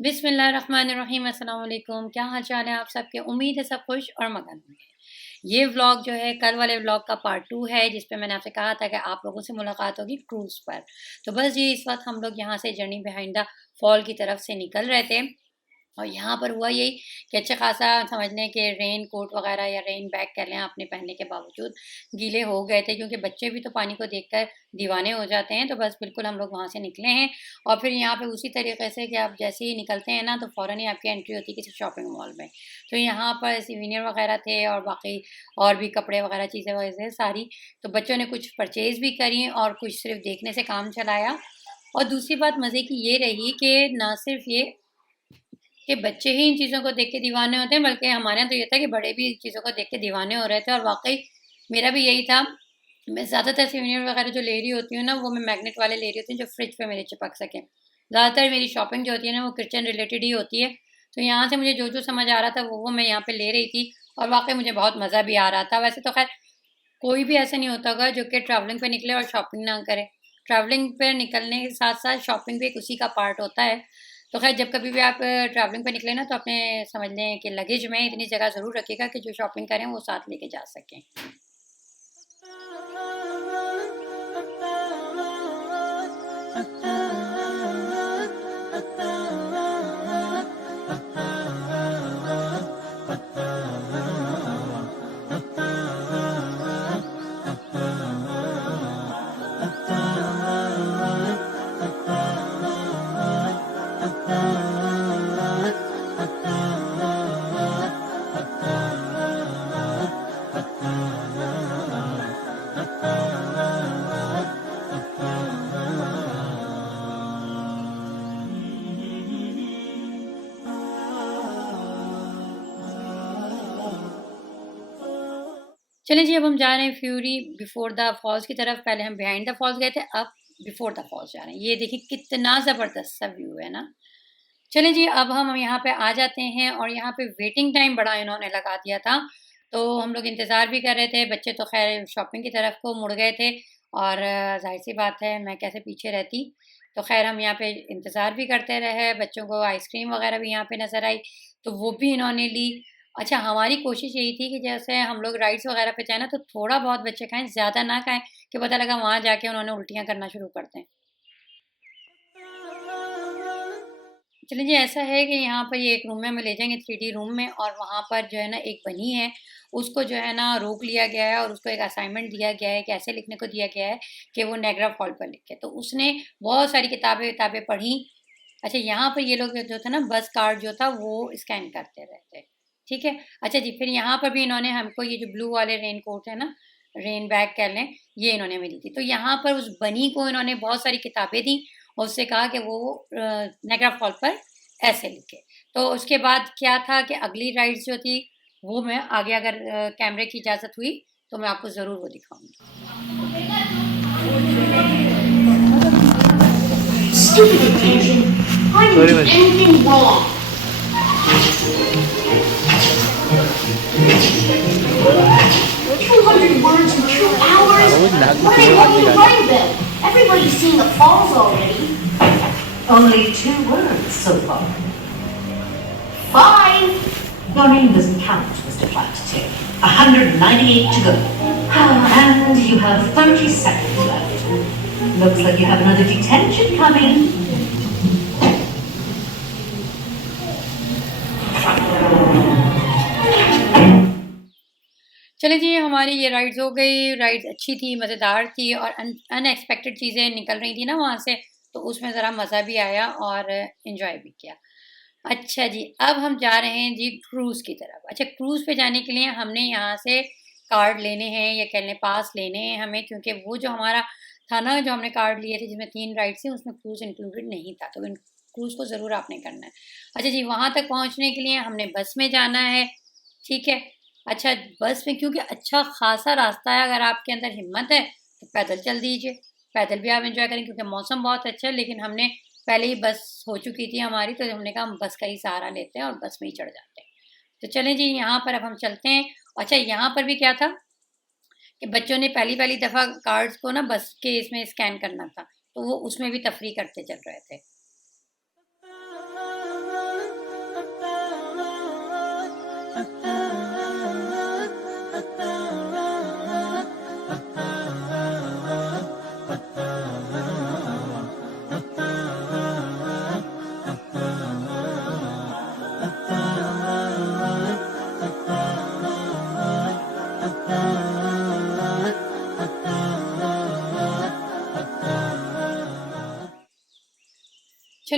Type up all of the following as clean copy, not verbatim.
बिस्मिल्लाहिर्रहमानिर्रहीम, अस्सलाम वालेकुम। क्या हाल चाल है आप सबके? उम्मीद है सब खुश और मगन होंगे। ये व्लॉग जो है कल वाले व्लॉग का पार्ट 2 है, जिस पे मैंने आपसे कहा था कि आप लोगों से मुलाकात होगी क्रूज़ पर। तो बस ये इस वक्त हम लोग यहाँ से जर्नी बिहाइंड द फॉल की तरफ से निकल रहे थे और यहाँ पर हुआ यही कि अच्छा खासा समझ लें कि रेन कोट वगैरह या रेन बैग कह लें आपने पहनने के बावजूद गीले हो गए थे, क्योंकि बच्चे भी तो पानी को देखकर दीवाने हो जाते हैं। तो बस बिल्कुल हम लोग वहाँ से निकले हैं और फिर यहाँ पे उसी तरीके से कि आप जैसे ही निकलते हैं ना तो फ़ौरन ही आपकी एंट्री होती है किसी शॉपिंग मॉल में। तो यहाँ पर सिवीनियर वगैरह थे और बाकी और भी कपड़े वगैरह चीज़ें वगैरह सारी। तो बच्चों ने कुछ परचेज़ भी करी और कुछ सिर्फ देखने से काम चलाया। और दूसरी बात मज़े की ये रही कि ना सिर्फ ये कि बच्चे ही इन चीज़ों को देख के दीवाने होते हैं, बल्कि हमारे यहाँ तो ये था कि बड़े भी चीज़ों को देख के दीवाने हो रहे थे। और वाक़ई मेरा भी यही था। मैं ज़्यादातर सिवेनियर वगैरह जो ले रही होती हूँ ना, वो मैं मैग्नेट वाले ले रही होती हूँ जो फ्रिज पे मेरे चिपक सकें। ज़्यादातर मेरी शॉपिंग जो होती है ना, वो किचन रिलेटेड ही होती है। तो यहाँ से मुझे जो-जो समझ आ रहा था वो मैं यहाँ पे ले रही थी और वाक़ई मुझे बहुत मज़ा भी आ रहा था। वैसे तो ख़ैर कोई भी ऐसा नहीं होता होगा जो कि ट्रैवलिंग पे निकले और शॉपिंग ना करे। ट्रैवलिंग पे निकलने के साथ-साथ शॉपिंग भी एक उसी का पार्ट होता है। तो ख़ैर जब कभी भी आप ट्रैवलिंग पे निकले ना, तो अपने समझ लें कि लगेज में इतनी जगह ज़रूर रखिएगा कि जो शॉपिंग करें वो साथ लेके जा सकें। चलिए जी, अब हम जा रहे हैं फ्यूरी बिफोर द फॉल्स की तरफ। पहले हम बिहाइंड द फॉल्स गए थे, अब बिफोर द फॉल्स जा रहे हैं। ये देखिए कितना ज़बरदस्त सा व्यू है ना। चलिए जी, अब हम यहाँ पे आ जाते हैं और यहाँ पे वेटिंग टाइम बड़ा इन्होंने लगा दिया था। तो हम लोग इंतज़ार भी कर रहे थे, बच्चे तो ख़ैर शॉपिंग की तरफ को मुड़ गए थे और ज़ाहिर-सी बात है मैं कैसे पीछे रहती। तो ख़ैर हम यहाँ पे इंतज़ार भी करते रहे, बच्चों को आइसक्रीम वग़ैरह भी यहाँ पे नज़र आई, तो वो भी इन्होंने ली। अच्छा, हमारी कोशिश यही थी कि जैसे हम लोग राइड्स वग़ैरह पे जाएँ ना, तो थोड़ा बहुत बच्चे खाएँ, ज़्यादा ना खाएँ कि पता लगा वहाँ जाके उन्होंने उल्टियाँ करना शुरू कर दें। चलिए जी, ऐसा है कि यहाँ पर ये एक रूम में हमें ले जाएँगे 3D रूम में और वहाँ पर जो है ना एक बनी है, उसको जो है ना रोक लिया गया है और उसको एक असाइनमेंट दिया गया है कि ऐसे लिखने को दिया गया है कि वो नायग्रा फॉल पर लिखे। तो उसने बहुत सारी किताबें-विताबें पढ़ी। अच्छा, यहाँ पर ये लोग जो था ना बस कार्ड जो था वो स्कैन करते रहते। ठीक है? अच्छा जी, फिर यहाँ पर भी इन्होंने हमको ये जो ब्लू वाले रेन कोट है ना, रेन बैग कह लें, ये इन्होंने हमें दी थी। तो यहाँ पर उस बनी को इन्होंने बहुत सारी किताबें दी और उससे कहा कि वो नायग्रा फॉल पर ऐसे लिखे। तो उसके बाद क्या था कि अगली राइड्स जो थी वो मैं आगे अगर कैमरे की इजाज़त हुई तो मैं आपको ज़रूर वो दिखाऊँगी। Stupid attention. I didn't do anything wrong. 200 words in 2 hours? What are you want me to write about? Everybody's seen the falls already. Only 2 words so far. 5. Your name doesn't count, Mr. Flight Tick. 198 to go. And you have 30 seconds left. Looks like you have another detention coming. चलिए जी, हमारी ये rides हो गई। Rides अच्छी थी, मज़ेदार थी और अनएक्सपेक्टेड चीज़ें निकल रही थी ना वहाँ से, तो उसमें ज़रा मज़ा भी आया और एन्जॉय भी किया। अच्छा जी, अब हम जा रहे हैं जी क्रूज़ की तरफ। अच्छा, क्रूज़ पे जाने के लिए हमने यहाँ से कार्ड लेने हैं या कह लें पास लेने हैं हमें, क्योंकि वो जो हमारा था ना, जो हमने कार्ड लिए थे जिसमें 3 राइड्स थी, उसमें क्रूज़ इंक्लूडेड नहीं था। तो इन क्रूज़ को ज़रूर आपने करना है। अच्छा जी, वहाँ तक पहुँचने के लिए हमने बस में जाना है, ठीक है? अच्छा, बस में क्योंकि अच्छा ख़ासा रास्ता है, अगर आपके अंदर हिम्मत है तो पैदल चल दीजिए। पैदल भी आप एन्जॉय करें क्योंकि मौसम बहुत अच्छा है, लेकिन हमने पहले ही बस हो चुकी थी हमारी, तो हमने कहा हम बस का ही सहारा लेते हैं और बस में ही चढ़ जाते हैं। तो चलें जी, यहाँ पर अब हम चलते हैं। अच्छा, यहाँ पर भी क्या था कि बच्चों ने पहली-पहली दफ़ा कार्ड्स को ना बस के इसमें स्कैन करना था, तो वो उसमें भी तफ़रीह करते चल रहे थे।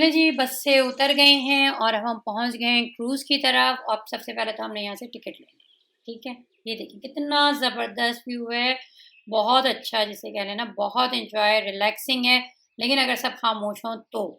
चले जी, बस से उतर गए हैं और अब हम पहुंच गए हैं क्रूज़ की तरफ। अब सबसे पहले तो हमने यहाँ से टिकट ले ली, ठीक है। ये देखिए कितना ज़बरदस्त व्यू है, बहुत अच्छा जिसे कह लेना, बहुत एंजॉय, रिलैक्सिंग है। लेकिन अगर सब खामोश हों तो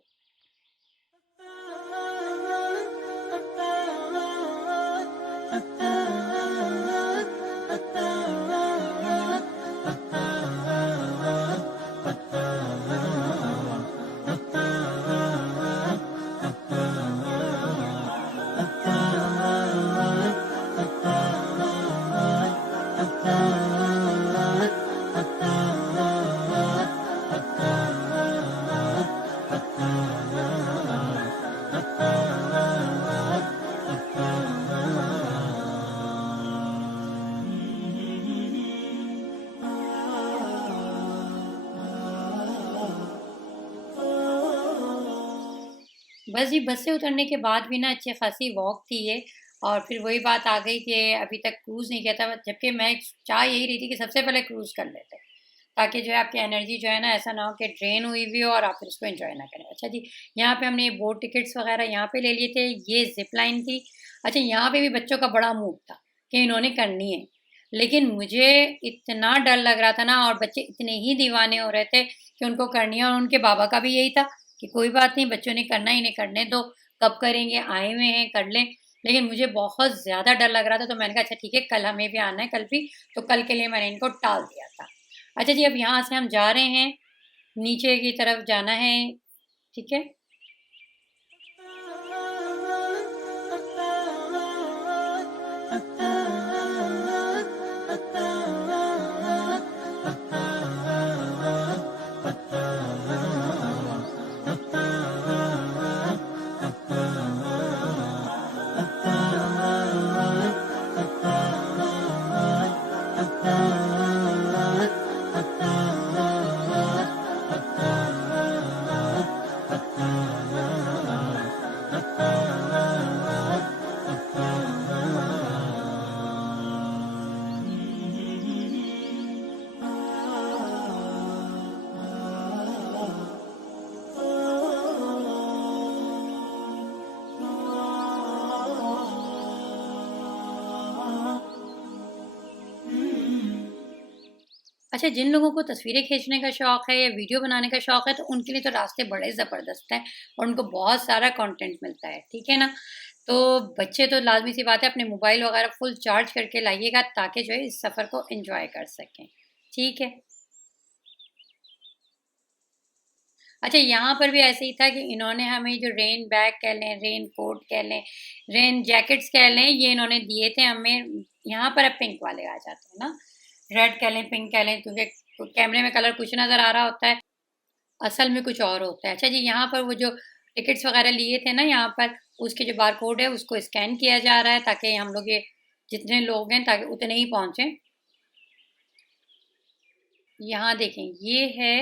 बस जी, बस से उतरने के बाद भी ना अच्छी खासी वॉक थी ये। और फिर वही बात आ गई कि अभी तक क्रूज़ नहीं किया था, जबकि मैं चाह यही रही थी कि सबसे पहले क्रूज़ कर लेते, ताकि जो है आपकी एनर्जी जो है ना ऐसा ना हो कि ड्रेन हुई हुई हो और आप फिर उसको एंजॉय ना करें। अच्छा जी, यहाँ पे हमने बोट टिकट्स वगैरह यहाँ पे ले लिए थे, ये जिप लाइन थी। अच्छा, यहाँ पे भी बच्चों का बड़ा मूड था कि इन्होंने करनी है, लेकिन मुझे इतना डर लग रहा था ना, और बच्चे इतने ही दीवाने हो रहे थे कि उनको करनी है। और उनके बाबा का भी यही था कि कोई बात नहीं, बच्चों ने करना ही नहीं, करने दो, कब करेंगे, आए हुए हैं कर लें। लेकिन मुझे बहुत ज़्यादा डर लग रहा था, तो मैंने कहा अच्छा ठीक है, कल हमें भी आना है, कल भी, तो कल के लिए मैंने इनको टाल दिया था। अच्छा जी, अब यहाँ से हम जा रहे हैं, नीचे की तरफ जाना है, ठीक है। अच्छा, जिन लोगों को तस्वीरें खींचने का शौक़ है या वीडियो बनाने का शौक़ है, तो उनके लिए तो रास्ते बड़े ज़बरदस्त हैं और उनको बहुत सारा कंटेंट मिलता है, ठीक है ना। तो बच्चे तो लाजमी सी बात है अपने मोबाइल वगैरह फुल चार्ज करके लाइएगा, ताकि जो है इस सफ़र को एंजॉय कर सकें, ठीक है। अच्छा, यहाँ पर भी ऐसे ही था कि इन्होंने हमें जो रेन बैग कह लें, रेन कोट कह लें, रेन जैकेट्स कह लें, ये इन्होंने दिए थे हमें। यहाँ पर अब पिंक वाले आ जाते हैं ना, रेड कह लें, पिंक कह लें, क्योंकि कैमरे में कलर कुछ नज़र आ रहा होता है, असल में कुछ और होता है। अच्छा जी, यहाँ पर वो जो टिकट्स वगैरह लिए थे ना, यहाँ पर उसके जो बारकोड है उसको स्कैन किया जा रहा है, ताकि हम लोग ये जितने लोग हैं ताकि उतने ही पहुँचें। यहाँ देखें, ये है,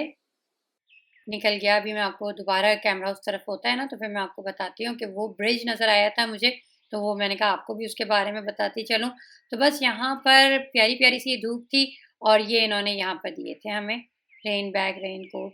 निकल गया। अभी मैं आपको दोबारा, कैमरा उस तरफ होता है ना, तो फिर मैं आपको बताती हूँ कि वो ब्रिज नज़र आया था मुझे, तो वो मैंने कहा आपको भी उसके बारे में बताती चलूँ। तो बस यहाँ पर प्यारी प्यारी सी धूप थी, और ये इन्होंने यहाँ पर दिए थे हमें रेन बैग, रेन कोट।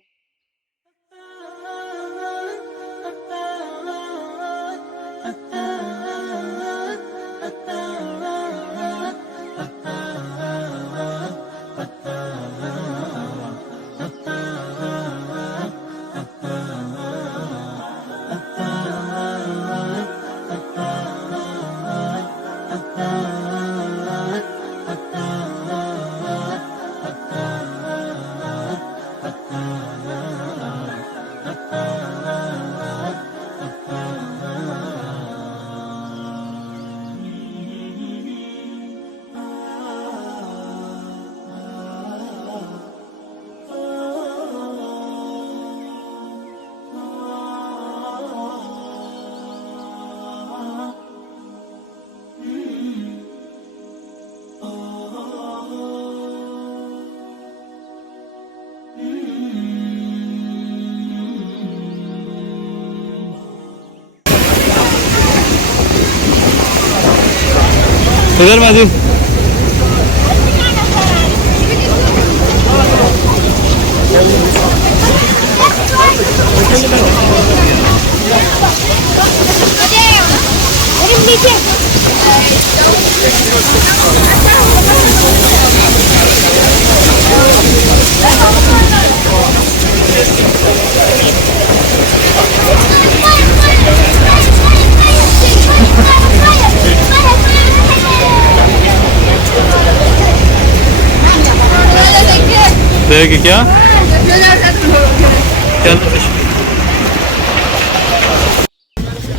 इधर बाजू देख क्या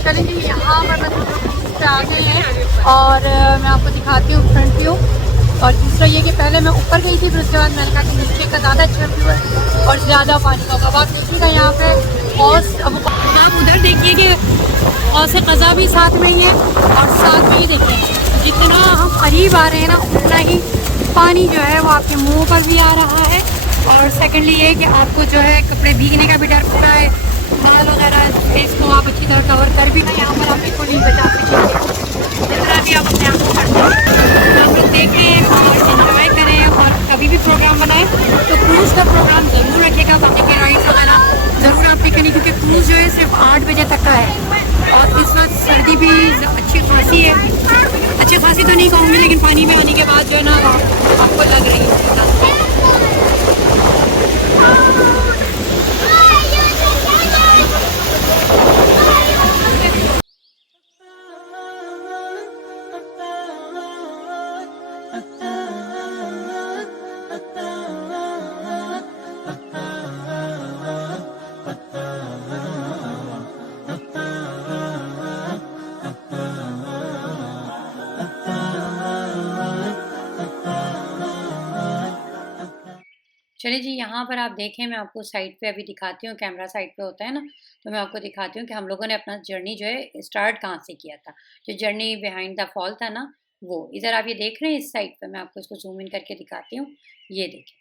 चलेंगे यहाँ पर बस आ गए हैं और मैं आपको दिखाती हूँ फ्रंट व्यू। और दूसरा ये कि पहले मैं ऊपर गई थी, फिर उसके बाद मैंने कहा कि नीचे का ज़्यादा अच्छा व्यू है और ज़्यादा पानी होगा। अब आप देखिएगा यहाँ पे हौस, अब आप उधर देखिए कि हौस क़ज़ा भी साथ में ही है और साथ में ही देखिए जितना हम करीब आ रहे हैं ना उतना ही पानी जो है वो आपके मुँह पर भी आ रहा है। और सेकेंडली ये कि आपको जो है कपड़े भीगने का भी डर पड़ रहा है, बाल वगैरह फेस को आप अच्छी तरह कवर कर भी यहाँ पर आप बिल्कुल नहीं बचा सकते जितना भी आप अपने आप को करते हैं। आप लोग देखें और इन्जॉय करें और कभी भी प्रोग्राम बनाएं तो क्रूज़ का प्रोग्राम ज़रूर रखिएगा। बच्चे के राइड्स वगैरह ज़रूर आप टिकनी, क्योंकि क्रूज़ जो है सिर्फ 8 बजे तक का है और इस वक्त सर्दी भी अच्छी खासी है। अच्छी खासी तो नहीं कहूँगी लेकिन पानी में आने के बाद जो है ना आपको लग रही है। चलिए जी, यहाँ पर आप देखें, मैं आपको साइड पे अभी दिखाती हूँ, कैमरा साइड पे होता है ना, तो मैं आपको दिखाती हूँ कि हम लोगों ने अपना जर्नी जो है स्टार्ट कहाँ से किया था। जो जर्नी बिहाइंड द फॉल था ना, वो इधर आप ये देख रहे हैं इस साइड पे, मैं आपको इसको जूम इन करके दिखाती हूँ। ये देखें,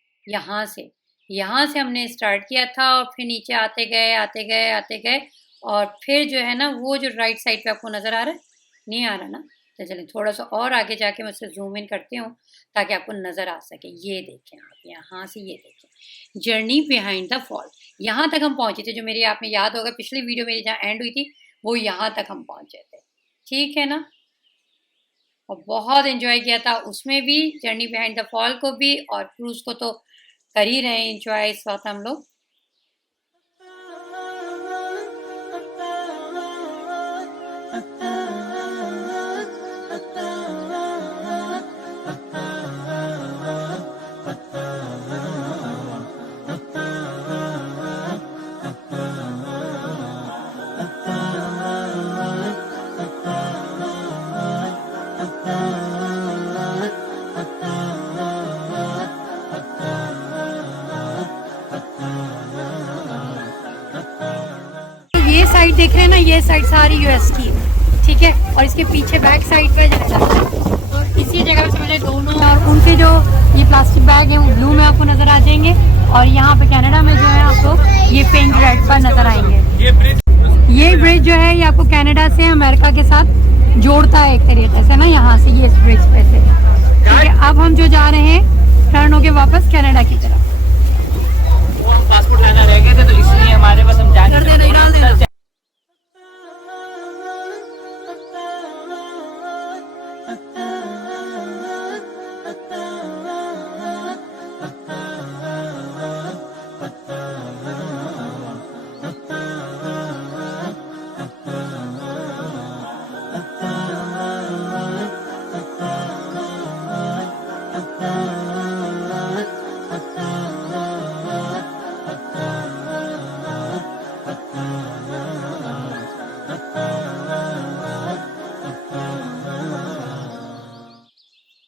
यहाँ से हमने स्टार्ट किया था और फिर नीचे आते गए आते गए आते गए और फिर जो है ना वो जो राइट साइड पे आपको नज़र आ रहा है, नहीं आ रहा ना, तो चलिए थोड़ा सा और आगे जाके मैं उससे जूम इन करती हूँ ताकि आपको नज़र आ सके। ये देखें आप, यहाँ से ये देखें जर्नी बिहाइंड द फॉल, यहाँ तक हम पहुँचे थे। जो मेरी, आप में याद होगा पिछली वीडियो मेरी जहाँ एंड हुई थी वो यहाँ तक हम पहुँचे थे, ठीक है ना। और बहुत एंजॉय किया था उसमें भी, जर्नी बिहाइंड द फॉल को भी, और क्रूज़ को तो कर ही रहे हैं एंजॉय इस वक्त हम लोग। ये साइड देख रहे हैं ना, ये साइड सारी यूएस की है, ठीक है। और इसके पीछे बैक साइड पे जो है तो इसी जगह से मुझे दोनों, और उनके जो ये प्लास्टिक बैग हैं वो ब्लू में आपको नज़र आ जाएंगे और यहाँ पे कनाडा में जो है आपको ये पिंक रेड पर नज़र आएंगे। ये ब्रिज जो है ये आपको कनाडा से अमेरिका के साथ जोड़ता है एक तरीके से ना, यहाँ से ये ब्रिज पे से, ठीक है। अब हम जो जा रहे हैं टर्न होके वापस कनाडा की तरफ। पासपोर्ट लाना रह गए थे तो इसलिए हमारे पास हम जाने डाल देना।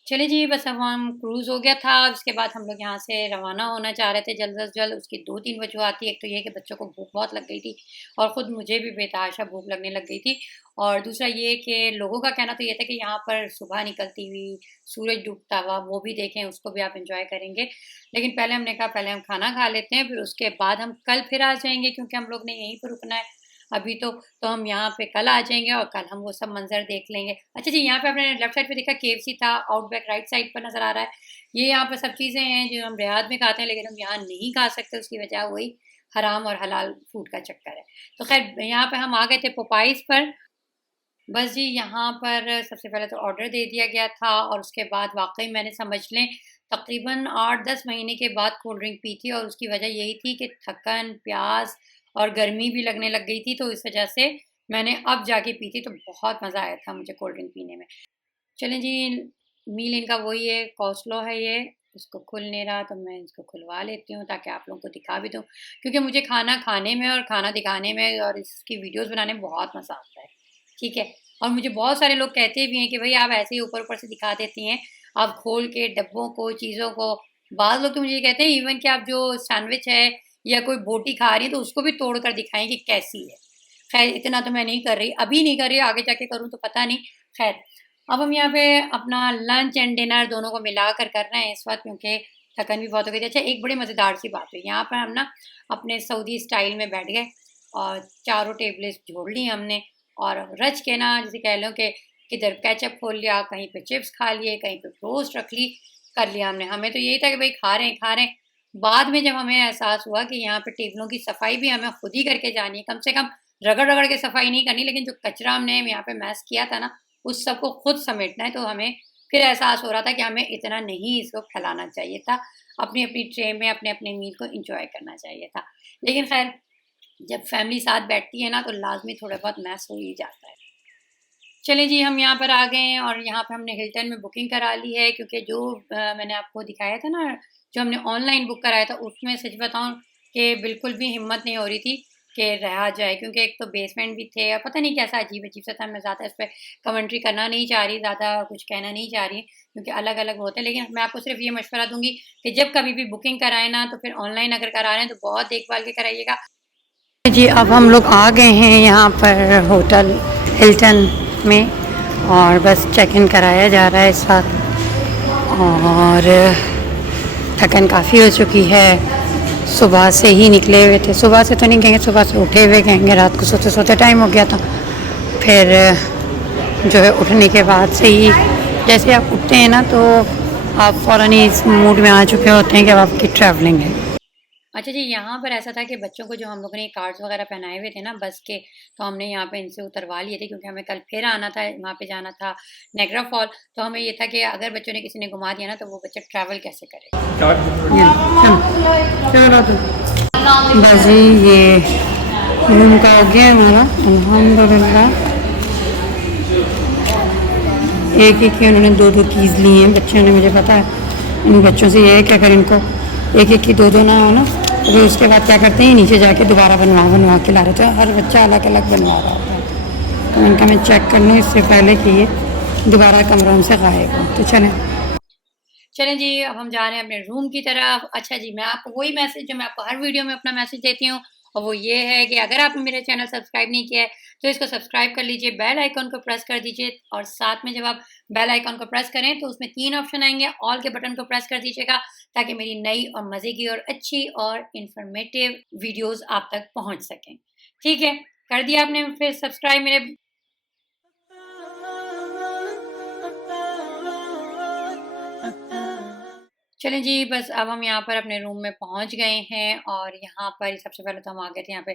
चलिए जी, बस अब हम क्रूज़ हो गया था। उसके बाद हम लोग यहाँ से रवाना होना चाह रहे थे जल्द से जल्द। उसकी 2-3 वजूहत थी। एक तो ये कि बच्चों को भूख बहुत लग गई थी और ख़ुद मुझे भी बेतहाशा भूख लगने लग गई थी। और दूसरा ये कि लोगों का कहना तो ये था कि यहाँ पर सुबह निकलती हुई सूरज डूबता हुआ वो भी देखें, उसको भी आप एंजॉय करेंगे। लेकिन पहले हमने कहा पहले हम खाना खा लेते हैं, फिर उसके बाद हम कल फिर आ जाएंगे, क्योंकि हम लोग ने यहीं पर रुकना है अभी तो हम यहाँ पे कल आ जाएंगे और कल हम वो सब मंजर देख लेंगे। अच्छा जी, यहाँ पे आपने लेफ्ट साइड पे देखा KFC था, आउटबैक राइट साइड पर नज़र आ रहा है। ये यहाँ पर सब चीज़ें हैं जो हम रियाद में खाते हैं, लेकिन हम यहाँ नहीं खा सकते। उसकी वजह वही हराम और हलाल फूड का चक्कर है। तो खैर यहाँ पे हम आ गए थे पोपाइज़ पर। बस जी यहाँ पर सबसे पहले तो ऑर्डर दे दिया गया था और उसके बाद वाक़ई मैंने समझ लें तकरीबन 8-10 महीने के बाद कोल्ड ड्रिंक पी थी और उसकी वजह यही थी कि थकन, प्यास और गर्मी भी लगने लग गई थी, तो इस वजह से मैंने अब जाके पी थी, तो बहुत मज़ा आया था मुझे कोल्ड ड्रिंक पीने में। चलें जी, मील इनका वही है, कॉस्टलो है ये, इसको खुल नहीं रहा तो मैं इसको खुलवा लेती हूँ ताकि आप लोगों को दिखा भी दूँ, क्योंकि मुझे खाना खाने में और खाना दिखाने में और इसकी वीडियोज़ बनाने में बहुत मज़ा आता है, ठीक है। और मुझे बहुत सारे लोग कहते भी हैं कि भई आप ऐसे ही ऊपर-ऊपर से दिखा देती हैं, आप खोल के डब्बों को, चीज़ों को। बाज़ लोग तो मुझे ये कहते हैं इवन कि आप जो सैंडविच है या कोई बोटी खा रही हैं, तो उसको भी तोड़ कर दिखाएँ कि कैसी है। ख़ैर इतना तो मैं नहीं कर रही, अभी नहीं कर रही, आगे जाके करूँ तो पता नहीं। ख़ैर अब हम यहाँ पे अपना लंच एंड डिनर दोनों को मिलाकर कर रहे हैं इस वक़्त, क्योंकि थकन भी बहुत हो गई थी। अच्छा, एक बड़ी मज़ेदार सी बात हुई, यहाँ पर हम ना अपने सऊदी स्टाइल में बैठ गए और चारों टेबलें जोड़ ली हमने और रच के ना जैसे कह लो कि किधर केचप खोल लिया, कहीं पे चिप्स खा लिए, कहीं पे टोस्ट रख ली, कर लिया हमने। हमें तो यही था कि भई खा रहे हैं, खा रहे हैं। बाद में जब हमें एहसास हुआ कि यहाँ पे टेबलों की सफाई भी हमें खुद ही करके जानी है, कम से कम रगड़-रगड़ के सफाई नहीं करनी, लेकिन जो कचरा हमने यहाँ पे मैस किया था ना, उस सबको खुद समेटना है, तो हमें फिर एहसास हो रहा था कि हमें इतना नहीं इसको फैलाना चाहिए था। अपनी-अपनी ट्रे में अपने-अपने मील को एन्जॉय करना चाहिए था। लेकिन ख़ैर जब फैमिली साथ बैठती है ना, तो लाज़मी थोड़ा बहुत मैस हो ही जाता है। चलें जी, हम यहाँ पर आ गए हैं और यहाँ पे हमने हिल्टन में बुकिंग करा ली है, क्योंकि जो मैंने आपको दिखाया था ना, जो हमने ऑनलाइन बुक कराया था, उसमें सच बताऊँ कि बिल्कुल भी हिम्मत नहीं हो रही थी कि रहा जाए, क्योंकि एक तो बेसमेंट भी थे और पता नहीं कैसा अजीब-अजीब सा था। मैं ज़्यादा इस पे कमेंट्री करना नहीं चाह रही, ज़्यादा कुछ कहना नहीं चाह रही, क्योंकि अलग-अलग होते हैं। लेकिन मैं आपको सिर्फ़ ये मशवरा दूँगी कि जब कभी भी बुकिंग कराएँ ना, तो फिर ऑनलाइन अगर करा रहे हैं, तो बहुत देखभाल के कराइएगा। जी, अब हम लोग आ गए हैं यहाँ पर होटल हिल्टन में और बस चेक इन कराया जा रहा है इस वक्त और थकन काफ़ी हो चुकी है। सुबह से ही निकले हुए थे, सुबह से तो नहीं कहेंगे, सुबह से उठे हुए कहेंगे, रात को सोते सोते टाइम हो गया था। फिर जो है उठने के बाद से ही जैसे आप उठते हैं ना, तो आप फ़ौरन ही इस मूड में आ चुके होते हैं कि अब आपकी ट्रैवलिंग है। अच्छा जी, यहाँ पर ऐसा था कि बच्चों को जो हम लोगों ने कार्ड्स वगैरह पहनाए हुए थे ना बस के, तो हमने यहाँ पे इनसे उतरवा लिए थे, क्योंकि हमें कल फिर आना था, वहाँ पे जाना था नायग्रा फॉल। तो हमें ये था कि अगर बच्चों ने किसी ने घुमा दिया ना, तो वो बच्चा ट्रैवल कैसे करे। बस जी, ये रूम का हो गया हमारा अल्हम्दुलिल्लाह। एक एक की उन्होंने 2-2 कीज़ ली हैं बच्चों ने, मुझे पता है। इन बच्चों से ये है कि अगर इनको एक एक की 2-2 ना हो ना, तो फिर उसके बाद क्या करते हैं, नीचे जाके दोबारा बनवा के ला रहे थे। हर बच्चा अलग अलग बनवा रहा होता है, तो इनका मैं चेक कर लूँ इससे पहले कि ये दोबारा कमरों से गायब हो। तो चलें जी, अब हम जा रहे हैं अपने रूम की तरफ। अच्छा जी, मैं आपको वही मैसेज जो मैं आपको हर वीडियो में अपना मैसेज देती हूँ, और वो ये है कि अगर आपने मेरा चैनल सब्सक्राइब नहीं किया है, तो इसको सब्सक्राइब कर लीजिए, बेल आइकन को प्रेस कर दीजिए, और साथ में जब आप बेल आइकन को प्रेस करें तो उसमें 3 ऑप्शन आएंगे, ऑल के बटन को प्रेस कर दीजिएगा, ताकि मेरी नई और मज़े की और अच्छी और इन्फॉर्मेटिव वीडियोज़ आप तक पहुँच सकें। ठीक है, कर दिया आपने फिर सब्सक्राइब मेरे। चलें जी, बस अब हम यहाँ पर अपने रूम में पहुँच गए हैं और यहाँ पर सबसे पहले तो हम आ गए थे यहाँ पे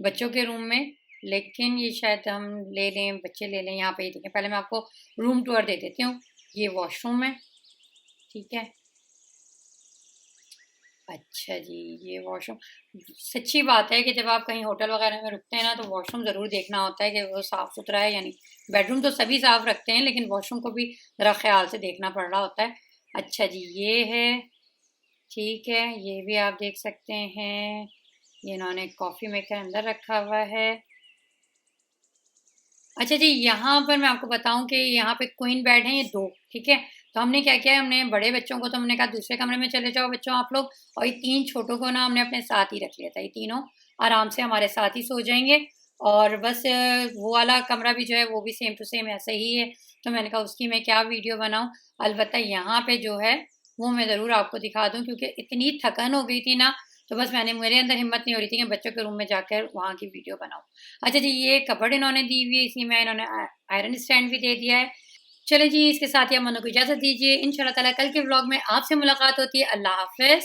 बच्चों के रूम में, लेकिन ये शायद हम ले लें, बच्चे ले लें। यहाँ पे ये देखें, पहले मैं आपको रूम टूर दे देती हूँ। ये वॉशरूम है, ठीक है। अच्छा जी, ये वॉशरूम, सच्ची बात है कि जब आप कहीं होटल वगैरह में रुकते हैं ना, तो वॉशरूम ज़रूर देखना होता है कि वो साफ़ सुथरा है, यानी बेडरूम तो सभी साफ़ रखते हैं, लेकिन वॉशरूम को भी ज़रा ख्याल से देखना पड़ रहा होता है। अच्छा जी, ये है, ठीक है, ये भी आप देख सकते हैं। ये इन्होंने कॉफ़ी मेकर अंदर रखा हुआ है। अच्छा जी, यहाँ पर मैं आपको बताऊँ कि यहाँ पे क्वीन बेड हैं ये 2, ठीक है। तो हमने क्या किया, हमने बड़े बच्चों को तो हमने कहा दूसरे कमरे में चले जाओ बच्चों आप लोग, और ये 3 छोटों को ना हमने अपने साथ ही रख लिया था। ये तीनों आराम से हमारे साथ ही सो जाएंगे, और बस वो वाला कमरा भी जो है वो भी सेम टू सेम ऐसे ही है। तो मैंने कहा उसकी मैं क्या वीडियो बनाऊँ, अलबत्ता यहाँ पे जो है वो मैं ज़रूर आपको दिखा दूँ, क्योंकि इतनी थकन हो गई थी ना, तो बस मेरे अंदर हिम्मत नहीं हो रही थी कि बच्चों के रूम में जाकर वहाँ की वीडियो बनाऊँ। अच्छा जी, ये कबर्ड इन्होंने दी हुई है, इसी में इन्होंने आयरन स्टैंड भी दे दिया है। चले जी, इसके साथ ही हम मनो को इजाज़त दीजिए। इंशाल्लाह ताला कल के व्लॉग में आपसे मुलाकात होती है। अल्लाह हाफ़िज़।